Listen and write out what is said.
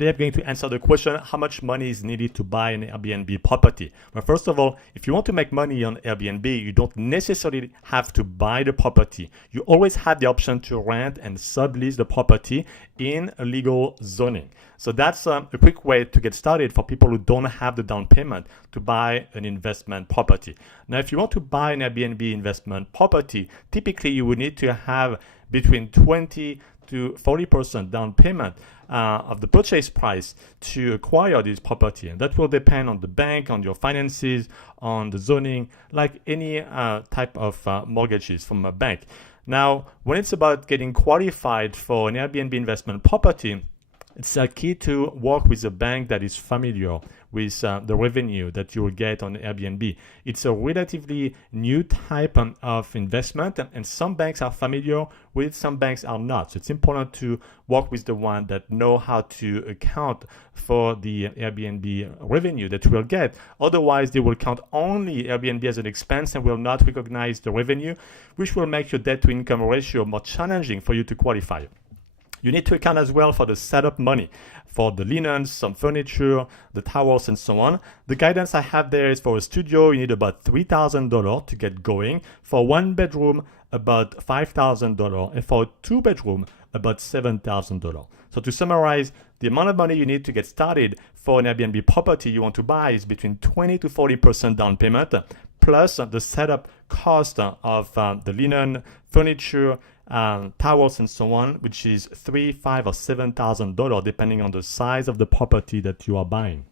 Today I'm going to answer the question, how much money is needed to buy an Airbnb property? Well, first of all, if you want to make money on Airbnb, you don't necessarily have to buy the property. You always have the option to rent and sublease the property in a legal zoning. So that's a quick way to get started for people who don't have the down payment to buy an investment property. Now, if you want to buy an Airbnb investment property, typically you would need to have between 20 to 40% down payment of the purchase price to acquire this property. And that will depend on the bank, on your finances, on the zoning, like any type of mortgages from a bank. Now, when it's about getting qualified for an Airbnb investment property, it's key to work with a bank that is familiar with the revenue that you will get on Airbnb. It's a relatively new type of investment, and some banks are familiar with it, some banks are not. So it's important to work with the one that know how to account for the Airbnb revenue that you will get. Otherwise, they will count only Airbnb as an expense and will not recognize the revenue, which will make your debt to income ratio more challenging for you to qualify. You need to account as well for the setup money, for the linens, some furniture, the towels, and so on. The guidance I have there is for a studio, you need about $3,000 to get going. For one bedroom, about $5,000. And for a two bedroom, about $7,000. So to summarize, the amount of money you need to get started for an Airbnb property you want to buy is between 20 to 40% down payment, plus the setup cost of the linen, furniture, towels, and so on, which is $3,000, $5,000 or $7,000 depending on the size of the property that you are buying.